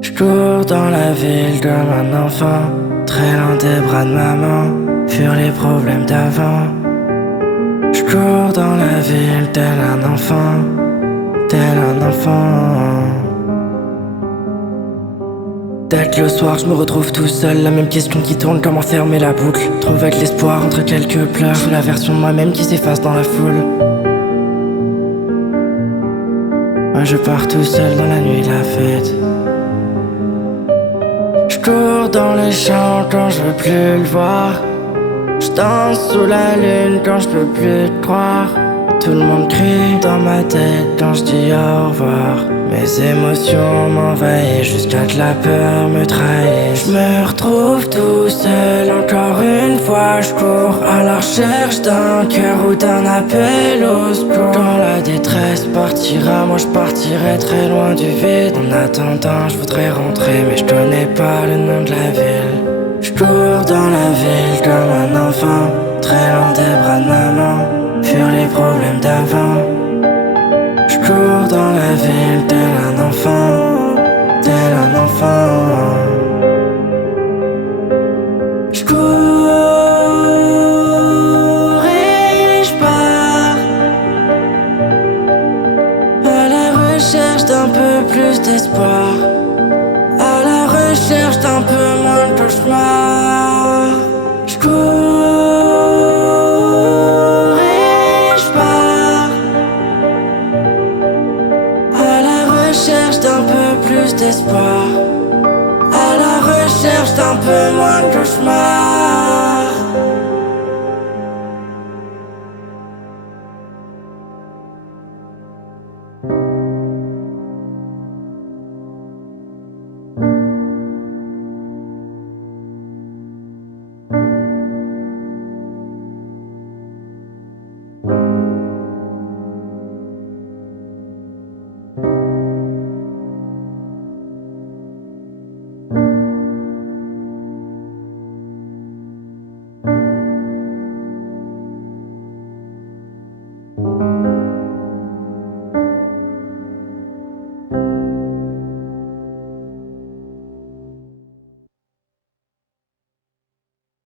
Je cours dans la ville comme un enfant, très loin des bras de maman, fuir les problèmes d'avant. Je cours dans la ville tel un enfant, tel un enfant. Dès que le soir je me retrouve tout seul, la même question qui tourne, comment fermer la boucle. Trouve avec l'espoir entre quelques pleurs, je suis la version de moi-même qui s'efface dans la foule. Moi je pars tout seul dans la nuit, la fête. Je cours dans les champs quand je veux plus le voir. Je danse sous la lune quand je peux plus te croire. Tout le monde crie dans ma tête quand je dis au revoir. Mes émotions m'envahissent jusqu'à que la peur me trahisse. Je me retrouve tout seul encore une fois. Je cours à la recherche d'un cœur ou d'un appel au secours. Quand la détresse partira, moi je partirai très loin du vide. En attendant je voudrais rentrer mais je connais pas le nom de la ville. Je cours dans la ville comme un enfant, très loin des bras de maman, fuir les problèmes d'avant. Je cours dans la ville tel un enfant, tel un enfant. Je cours et je pars à la recherche d'un peu plus d'espoir, à la recherche d'un peu moins de cauchemar. Je cours et je pars à la recherche d'un peu plus d'espoir, à la recherche d'un peu moins de cauchemar.